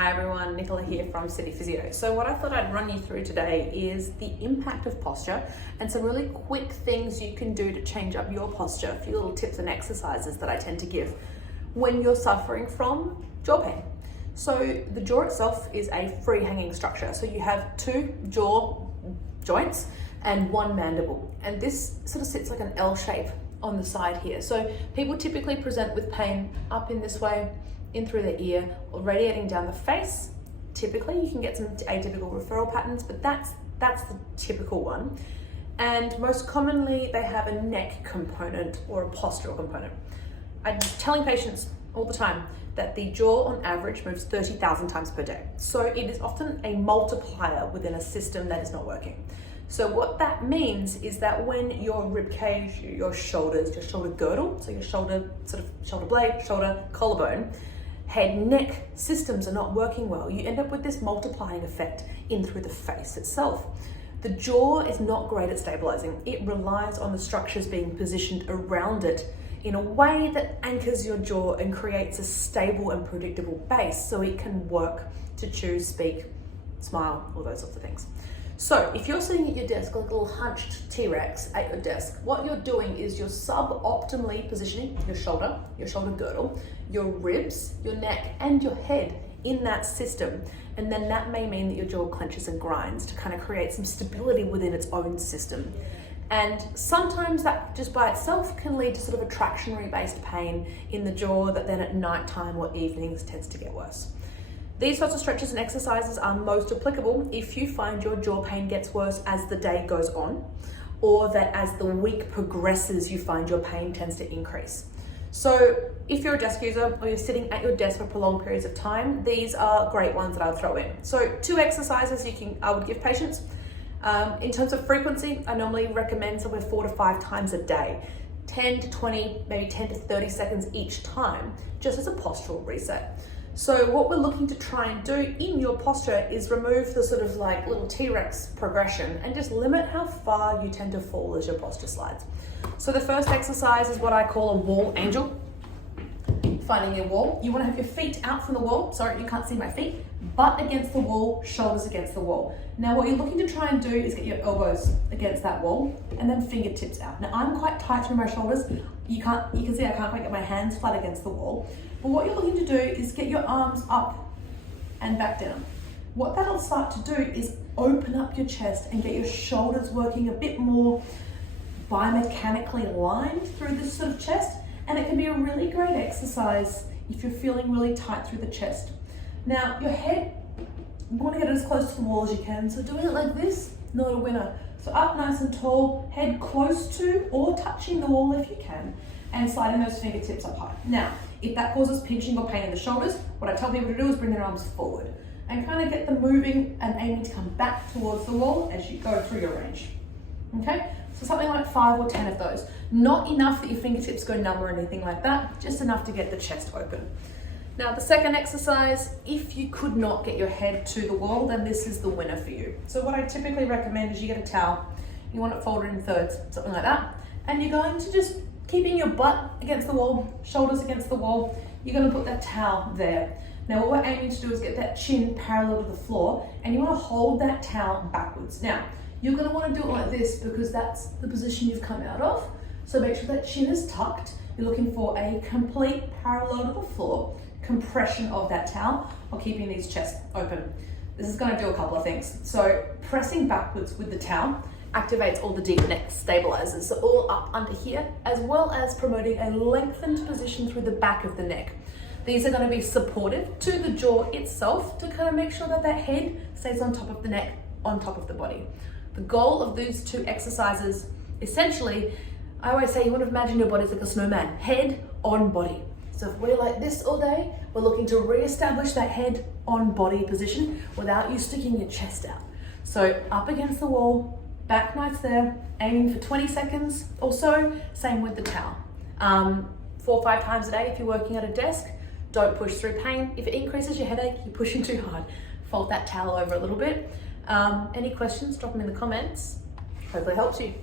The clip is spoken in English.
Hi everyone, Nicola here from City Physio. So what I thought I'd run you through today is the impact of posture and some really quick things you can do to change up your posture, a few little tips and exercises that I tend to give when you're suffering from jaw pain. So the jaw itself is a free hanging structure. So you have two jaw joints and one mandible. And this sort of sits like an L shape on the side here. So people typically present with pain up in this way, in through the ear, or radiating down the face. Typically, you can get some atypical referral patterns, but that's the typical one. And most commonly, they have a neck component or a postural component. I'm telling patients all the time that the jaw on average moves 30,000 times per day. So it is often a multiplier within a system that is not working. So what that means is that when your rib cage, your shoulders, your shoulder girdle, so your shoulder, sort of shoulder blade, shoulder, collarbone, head, neck systems are not working well, you end up with this multiplying effect in through the face itself. The jaw is not great at stabilizing. It relies on the structures being positioned around it in a way that anchors your jaw and creates a stable and predictable base so it can work to chew, speak, smile, all those sorts of things. So if you're sitting at your desk like a little hunched T-Rex at your desk, what you're doing is you're suboptimally positioning your shoulder girdle, your ribs, your neck, and your head in that system. And then that may mean that your jaw clenches and grinds to kind of create some stability within its own system. And sometimes that just by itself can lead to sort of a tractionary based pain in the jaw that then at nighttime or evenings tends to get worse. These sorts of stretches and exercises are most applicable if you find your jaw pain gets worse as the day goes on, or that as the week progresses, you find your pain tends to increase. So if you're a desk user or you're sitting at your desk for prolonged periods of time, these are great ones that I would throw in. So 2 exercises I would give patients. In terms of frequency, I normally recommend somewhere 4 to 5 times a day, 10 to 20, maybe 10 to 30 seconds each time, just as a postural reset. So what we're looking to try and do in your posture is remove the sort of like little T-Rex progression and just limit how far you tend to fall as your posture slides. So the first exercise is what I call a wall angel. Finding your wall. You want to have your feet out from the wall. Sorry, you can't see my feet. Butt against the wall, shoulders against the wall. Now what you're looking to try and do is get your elbows against that wall and then fingertips out. Now I'm quite tight through my shoulders. You can see I can't quite get my hands flat against the wall. But what you're looking to do is get your arms up and back down. What that'll start to do is open up your chest and get your shoulders working a bit more biomechanically lined through this sort of chest. And it can be a really great exercise if you're feeling really tight through the chest. Now, your head, you want to get it as close to the wall as you can. So doing it like this, not a winner. So up nice and tall, head close to or touching the wall if you can, and sliding those fingertips up high. Now, if that causes pinching or pain in the shoulders, what I tell people to do is bring their arms forward and kind of get them moving and aiming to come back towards the wall as you go through your range. Okay, so something like 5 or 10 of those. Not enough that your fingertips go numb or anything like that, just enough to get the chest open. Now the second exercise, if you could not get your head to the wall, then this is the winner for you. So what I typically recommend is you get a towel, you want it folded in thirds, something like that, and you're going to just keeping your butt against the wall, shoulders against the wall, you're going to put that towel there. Now what we're aiming to do is get that chin parallel to the floor, and you want to hold that towel backwards. Now, you're going to want to do it like this because that's the position you've come out of. So make sure that chin is tucked. You're looking for a complete parallel to the floor compression of that towel while keeping these chests open. This is going to do a couple of things. So pressing backwards with the towel activates all the deep neck stabilizers, so all up under here, as well as promoting a lengthened position through the back of the neck. These are going to be supportive to the jaw itself to kind of make sure that that head stays on top of the neck, on top of the body. The goal of these 2 exercises, essentially, I always say you want to imagine your body as like a snowman, head on body. So if we're like this all day, we're looking to re-establish that head on body position without you sticking your chest out. So up against the wall, back nice there, aiming for 20 seconds or so, same with the towel. 4 or 5 times a day if you're working at a desk, don't push through pain. If it increases your headache, you're pushing too hard. Fold that towel over a little bit. Any questions, drop them in the comments. Hopefully it helps you.